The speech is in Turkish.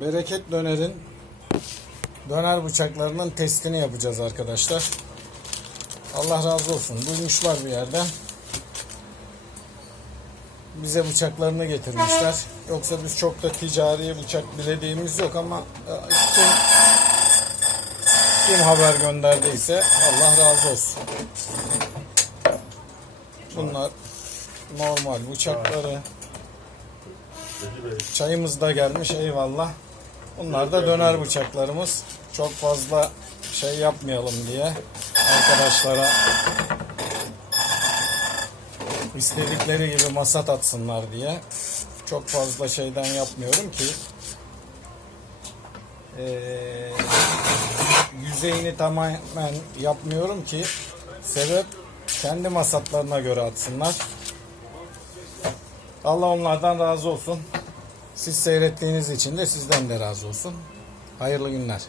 Bereket Döner'in döner bıçaklarının testini yapacağız arkadaşlar. Allah razı olsun. Duymuşlar bir yerden. Bize bıçaklarını getirmişler. Yoksa biz çok da ticari bıçak bilediğimiz yok ama e, kim, kim haber gönderdiyse Allah razı olsun. Bunlar normal bıçakları. Çayımız da gelmiş eyvallah. Bunlar da döner bıçaklarımız. Çok fazla şey yapmayalım diye arkadaşlara istedikleri gibi masat atsınlar diye çok fazla şeyden yapmıyorum ki Ee, yüzeyini tamamen yapmıyorum ki sebep kendi masatlarına göre atsınlar. Allah onlardan razı olsun. Siz seyrettiğiniz için de sizden de razı olsun. Hayırlı günler.